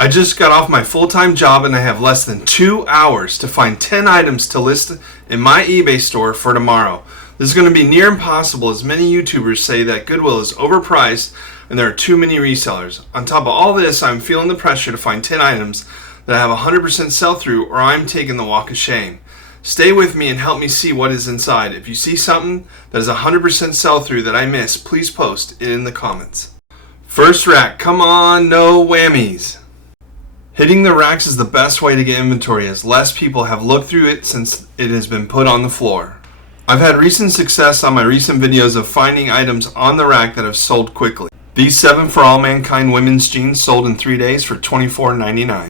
I just got off my full-time job and I have less than 2 hours to find 10 items to list in my eBay store for tomorrow. This is going to be near impossible as many YouTubers say that Goodwill is overpriced and there are too many resellers. On top of all this, I'm feeling the pressure to find 10 items that have 100% sell-through or I'm taking the walk of shame. Stay with me and help me see what is inside. If you see something that is 100% sell-through that I missed, please post it in the comments. First rack, come on, no whammies. Hitting the racks is the best way to get inventory as less people have looked through it since it has been put on the floor. I've had recent success on my recent videos of finding items on the rack that have sold quickly. These 7 For All Mankind women's jeans sold in 3 days for $24.99.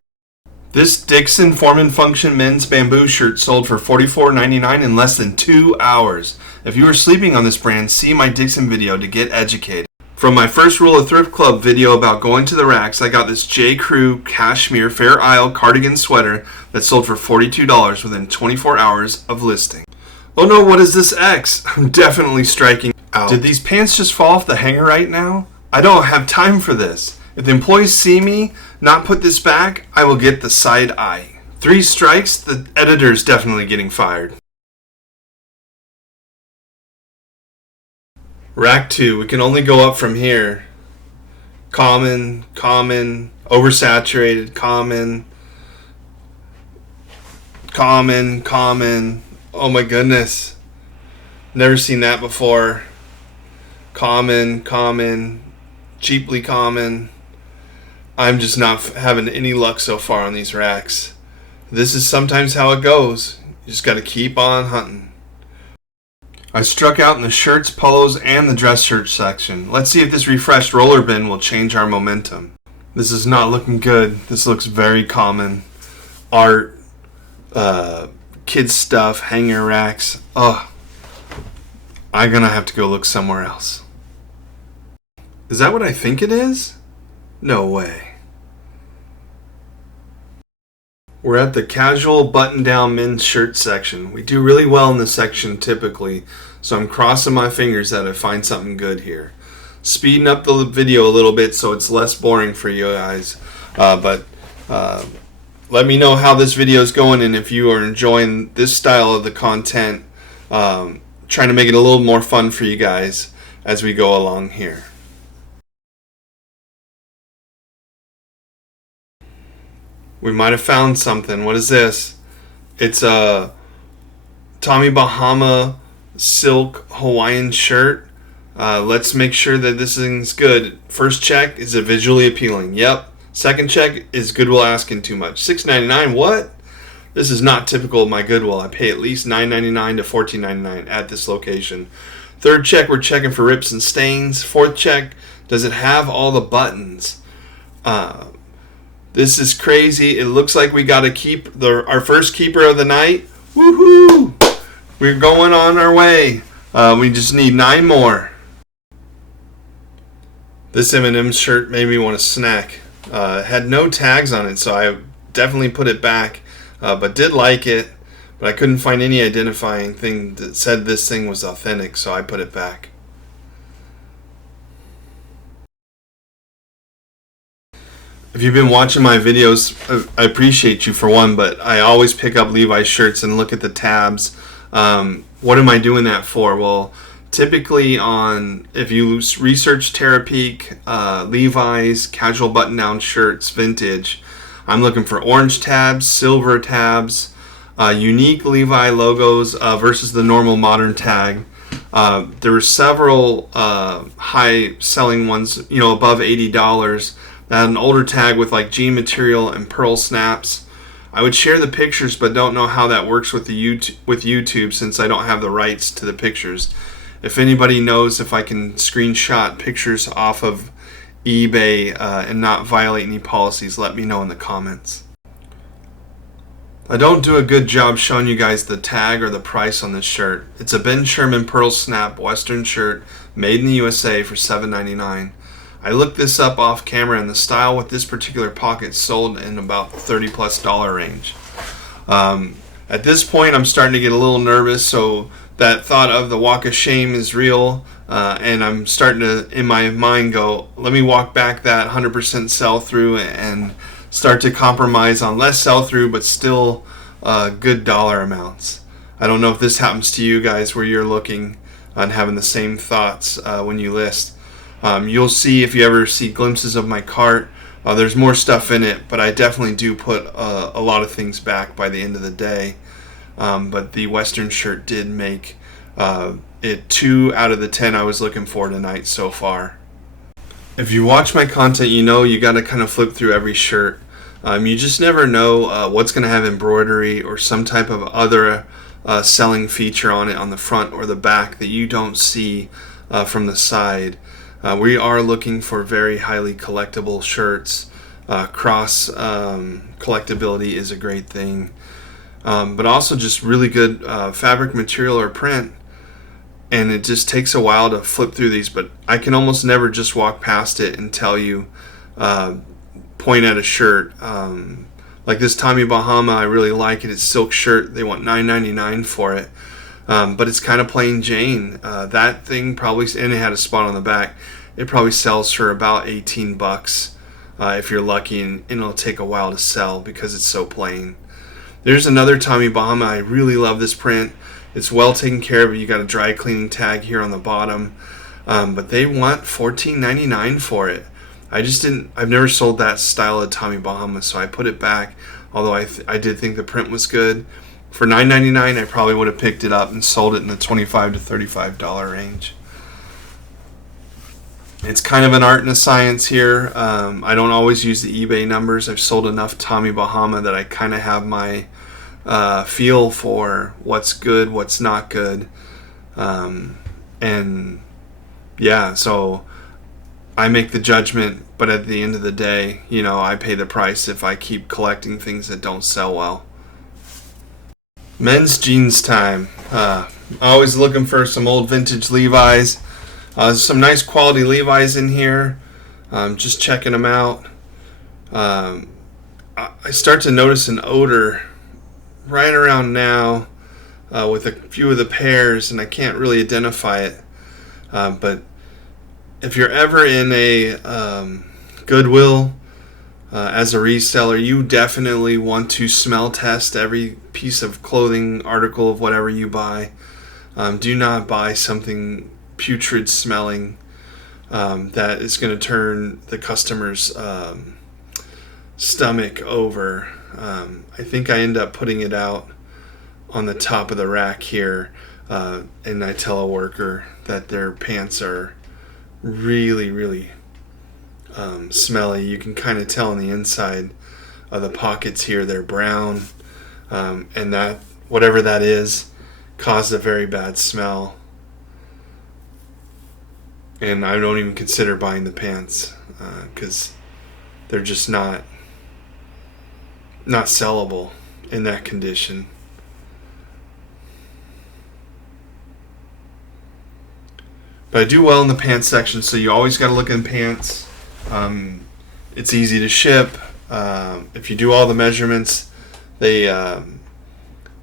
This Dixon Form and Function men's bamboo shirt sold for $44.99 in less than 2 hours. If you are sleeping on this brand, see my Dixon video to get educated. From my first rule of Thrift Club video about going to the racks, I got this J. Crew Cashmere Fair Isle cardigan sweater that sold for $42 within 24 hours of listing. Oh no, what is this X? I'm definitely striking out. Did these pants just fall off the hanger right now? I don't have time for this. If the employees see me not put this back, I will get the side eye. 3 strikes, the editor's definitely getting fired. Rack 2, we can only go up from here. Common, common, oversaturated, common, common, common. Oh my goodness. Never seen that before. Common, common, cheaply common. I'm just not having any luck so far on these racks. This is sometimes how it goes. You just gotta keep on hunting. I struck out in the shirts, polos, and the dress shirt section. Let's see if this refreshed roller bin will change our momentum. This is not looking good. This looks very common. Art, kids stuff, hanger racks. Ugh. I'm gonna have to go look somewhere else. Is that what I think it is? No way. We're at the casual button-down men's shirt section. We do really well in this section typically, so I'm crossing my fingers that I find something good here. Speeding up the video a little bit so it's less boring for you guys, but let me know how this video is going and if you are enjoying this style of the content, trying to make it a little more fun for you guys as we go along here. We might have found something. What is this? It's a Tommy Bahama silk Hawaiian shirt. Let's make sure that this thing's good. First check, is it visually appealing? Yep. Second check, is Goodwill asking too much? $6.99, what? This is not typical of my Goodwill. I pay at least $9.99 to $14.99 at this location. Third check, we're checking for rips and stains. Fourth check, does it have all the buttons? This is crazy. It looks like we got to keep our first keeper of the night. Woohoo! We're going on our way. We just need 9 more. This M&M shirt made me want to snack. It had no tags on it, so I definitely put it back, but did like it. But I couldn't find any identifying thing that said this thing was authentic, so I put it back. If you've been watching my videos, I appreciate you for one, but I always pick up Levi's shirts and look at the tabs. What am I doing that for? Well, typically if you research Terapeak, Levi's, casual button-down shirts, vintage, I'm looking for orange tabs, silver tabs, unique Levi logos versus the normal modern tag. There were several high-selling ones, above $80. That had an older tag with like jean material and pearl snaps. I would share the pictures, but don't know how that works with YouTube since I don't have the rights to the pictures. If anybody knows if I can screenshot pictures off of eBay and not violate any policies, let me know in the comments. I don't do a good job showing you guys the tag or the price on this shirt. It's a Ben Sherman pearl snap western shirt made in the USA for $7.99. I looked this up off camera and the style with this particular pocket sold in about the $30+ range. At this point I'm starting to get a little nervous, so that thought of the walk of shame is real, and I'm starting to in my mind go, let me walk back that 100% sell through and start to compromise on less sell-through, but still good dollar amounts. I don't know if this happens to you guys where you're looking and having the same thoughts when you list. You'll see, if you ever see glimpses of my cart, there's more stuff in it, but I definitely do put a lot of things back by the end of the day. But the Western shirt did make it 2 out of the 10 I was looking for tonight so far. If you watch my content, you know you got to kind of flip through every shirt. You just never know what's going to have embroidery or some type of other selling feature on it on the front or the back that you don't see from the side. We are looking for very highly collectible shirts. Cross collectability is a great thing. But also just really good fabric material or print. And it just takes a while to flip through these, but I can almost never just walk past it and tell you, point at a shirt. Like this Tommy Bahama, I really like it. It's silk shirt. They want $9.99 for it. But it's kind of plain Jane. That thing probably, and it had a spot on the back, it probably sells for about $18 if you're lucky, and it'll take a while to sell because it's so plain. There's another Tommy Bahama. I really love this print. It's well taken care of. You got a dry cleaning tag here on the bottom, but they want $14.99 for it. I've never sold that style of Tommy Bahama, so I put it back. Although I did think the print was good. For $9.99, I probably would have picked it up and sold it in the $25 to $35 range. It's kind of an art and a science here. I don't always use the eBay numbers. I've sold enough Tommy Bahama that I kind of have my feel for what's good, what's not good. And yeah, so I make the judgment, but at the end of the day, you know, I pay the price if I keep collecting things that don't sell well. Men's jeans time. Always looking for some old vintage Levi's. There's some nice quality Levi's in here. Just checking them out. I start to notice an odor right around now with a few of the pairs, and I can't really identify it. But if you're ever in a Goodwill as a reseller, you definitely want to smell test every piece of clothing, article of whatever you buy. Do not buy something putrid smelling that is going to turn the customer's stomach over. I think I end up putting it out on the top of the rack here, and I tell a worker that their pants are really, really smelly. You can kind of tell on the inside of the pockets here, they're brown, and that, whatever that is, caused a very bad smell. And I don't even consider buying the pants because they're just not sellable in that condition. But I do well in the pants section, so you always got to look in pants. It's easy to ship. If you do all the measurements, they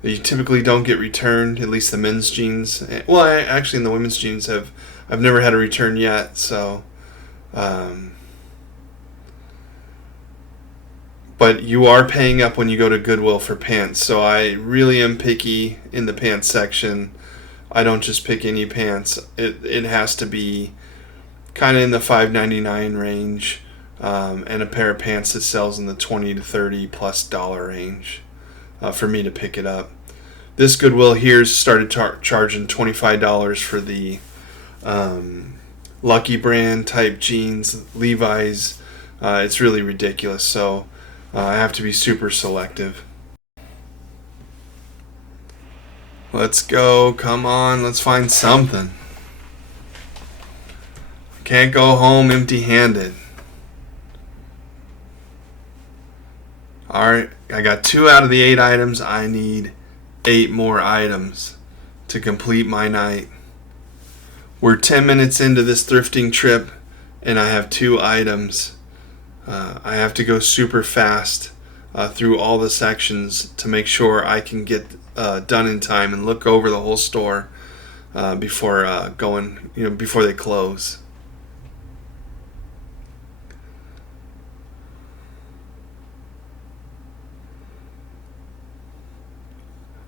typically don't get returned. At least the men's jeans. Well, actually, in the women's jeans, I've never had a return yet. So, but you are paying up when you go to Goodwill for pants. So I really am picky in the pants section. I don't just pick any pants. It has to be kind of in the $5.99 range, and a pair of pants that sells in the $20 to $30+ range for me to pick it up. This Goodwill here started charging $25 for the Lucky Brand type jeans, Levi's. It's really ridiculous, so I have to be super selective. Let's go, come on, let's find something. Can't go home empty-handed. Alright, I got 2 out of the 8 items. I need 8 more items to complete my night. We're 10 minutes into this thrifting trip, and I have 2 items. I have to go super fast through all the sections to make sure I can get done in time and look over the whole store before before they close.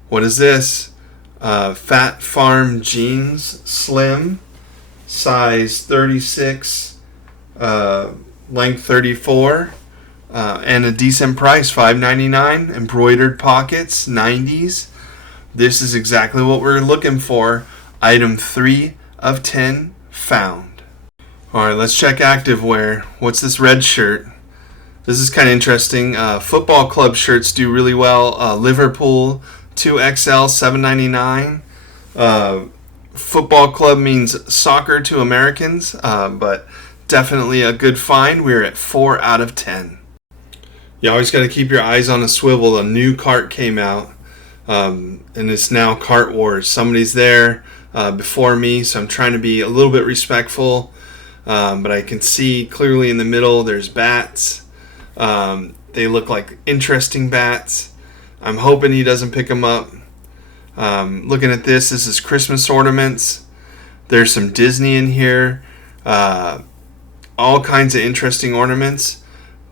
What is this? Fat Farm jeans, slim, size 36, length 34, and a decent price, $5.99. Embroidered pockets, 90s. This is exactly what we're looking for. Item 3 of 10 found. Alright, let's check activewear. What's this red shirt? This is kind of interesting. Football club shirts do really well. Liverpool 2XL, $7.99. Football club means soccer to Americans, but definitely a good find. We're at 4 out of 10. You always got to keep your eyes on a swivel. A new cart came out, and it's now Cart Wars. Somebody's there before me, so I'm trying to be a little bit respectful, but I can see clearly in the middle there's bats. They look like interesting bats. I'm hoping he doesn't pick them up. Looking at this is Christmas ornaments. There's some Disney in here. All kinds of interesting ornaments.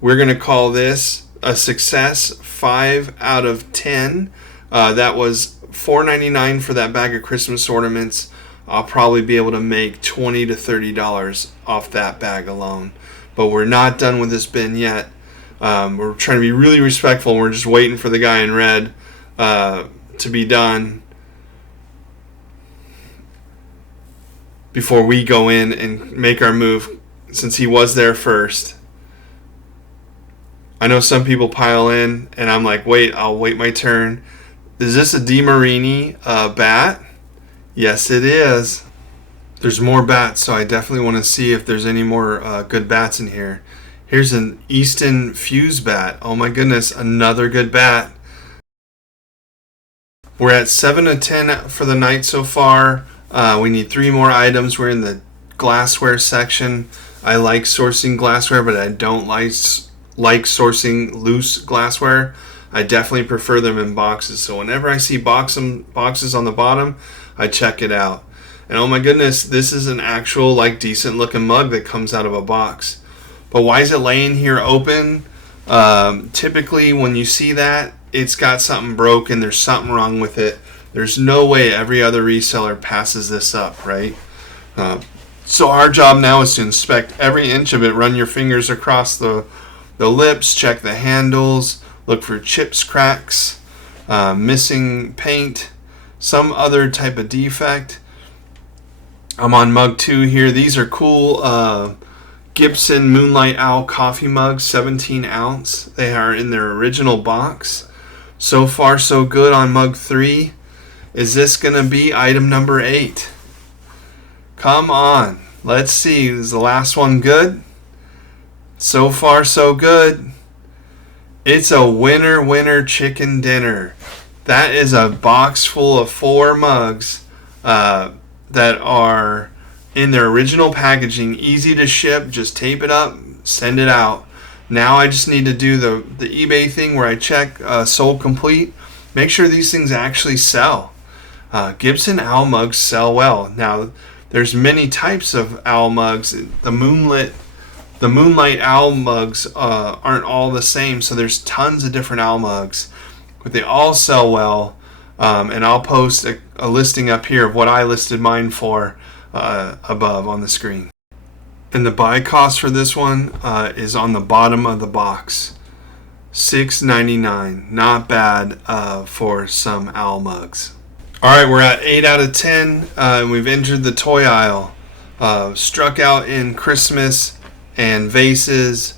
We're going to call this a success, 5 out of 10. That was $4.99 for that bag of Christmas ornaments. I'll probably be able to make $20 to $30 off that bag alone. But we're not done with this bin yet. We're trying to be really respectful. We're just waiting for the guy in red to be done before we go in and make our move, since he was there first. I know some people pile in, and I'm like, wait, I'll wait my turn. Is this a DeMarini bat? Yes, it is. There's more bats, so I definitely want to see if there's any more good bats in here. Here's an Easton Fuse bat. Oh my goodness, another good bat. We're at 7 of 10 for the night so far. We need 3 more items. We're in the glassware section. I like sourcing glassware, but I don't like sourcing loose glassware. I definitely prefer them in boxes. So whenever I see boxes on the bottom, I check it out. And oh my goodness, this is an actual decent looking mug that comes out of a box. But why is it laying here open? Typically when you see that, it's got something broken. There's something wrong with it. There's no way every other reseller passes this up, right? So our job now is to inspect every inch of it, run your fingers across the lips, check the handles, look for chips, cracks, missing paint, some other type of defect. I'm on mug 2 here. These are cool Gibson Moonlight Owl coffee mugs, 17 ounce. They are in their original box. So far so good on mug 3. Is this going to be item number 8? Come on. Let's see. Is the last one good? So far so good. It's a winner chicken dinner. That is a box full of 4 mugs that are in their original packaging, easy to ship. Just tape it up, send it out. Now I just need to do the eBay thing where I check sold complete, make sure these things actually sell. Gibson owl mugs sell well. Now there's many types of owl mugs. The Moonlight owl mugs aren't all the same, so there's tons of different owl mugs, but they all sell well. And I'll post a listing up here of what I listed mine for above on the screen. And the buy cost for this one is on the bottom of the box, $6.99. Not bad for some owl mugs. Alright, we're at 8 out of 10. We've entered the toy aisle. Struck out in Christmas and vases,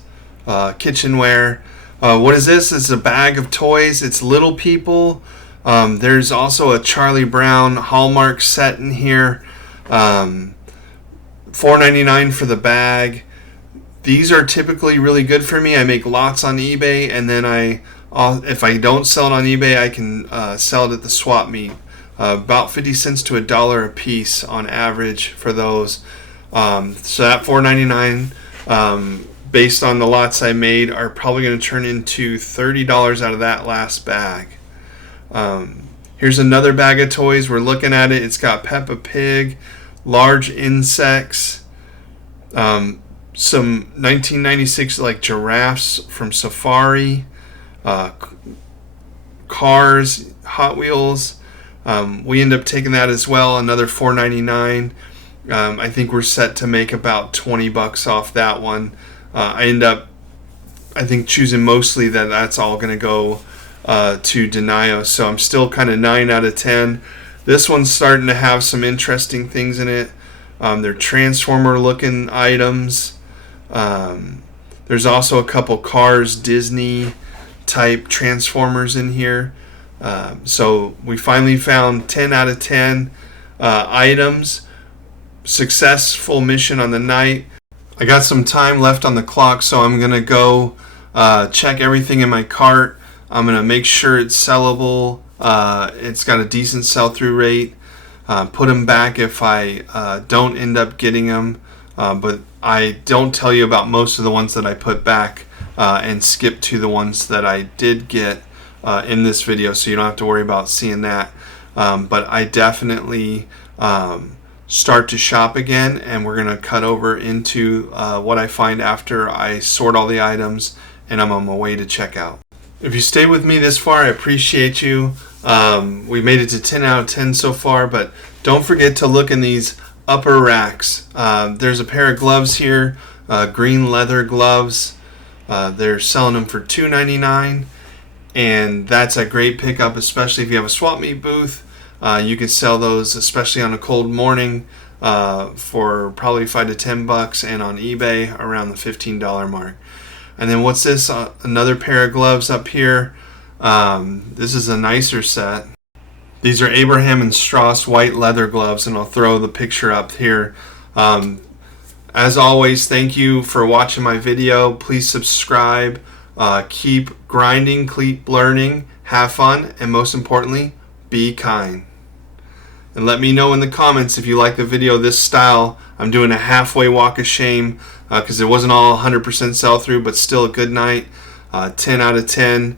kitchenware. What is this? It's a bag of toys. It's Little People. There's also a Charlie Brown Hallmark set in here. $4.99 for the bag. These are typically really good for me. I make lots on eBay, and then if I don't sell it on eBay, I can sell it at the swap meet. About 50 cents to $1 a piece on average for those. So that $4.99, based on the lots I made, are probably going to turn into $30 out of that last bag. Here's another bag of toys. We're looking at it. It's got Peppa Pig, large insects, some 1996 giraffes from Safari, cars, Hot Wheels. We end up taking that as well, another $4.99. I think we're set to make about $20 off that one. I end up, I think, choosing mostly that's all going to go to Denio. So I'm still kind of 9 out of 10. This one's starting to have some interesting things in it. They're Transformer-looking items. There's also a couple Cars, Disney-type Transformers in here. So we finally found 10 out of 10 items. Successful mission on the night. I got some time left on the clock, so I'm going to go check everything in my cart. I'm going to make sure it's sellable. It's got a decent sell-through rate. Put them back if I don't end up getting them. But I don't tell you about most of the ones that I put back and skip to the ones that I did get in this video, so you don't have to worry about seeing that. But I definitely start to shop again, and we're going to cut over into what I find after I sort all the items and I'm on my way to checkout. If you stay with me this far, I appreciate you. We made it to 10 out of 10 so far, but don't forget to look in these upper racks. There's a pair of gloves here, green leather gloves. They're selling them for $2.99, and that's a great pickup, especially if you have a swap meet booth. You can sell those, especially on a cold morning, for probably $5 to $10, and on eBay around the $15 mark. And then what's this? Another pair of gloves up here. This is a nicer set. These are Abraham and Strauss white leather gloves, and I'll throw the picture up here. As always, thank you for watching my video. Please subscribe. Keep grinding, keep learning, have fun, and most importantly, be kind. And let me know in the comments if you like the video this style. I'm doing a halfway walk of shame because it wasn't all 100% sell through, but still a good night. 10 out of 10.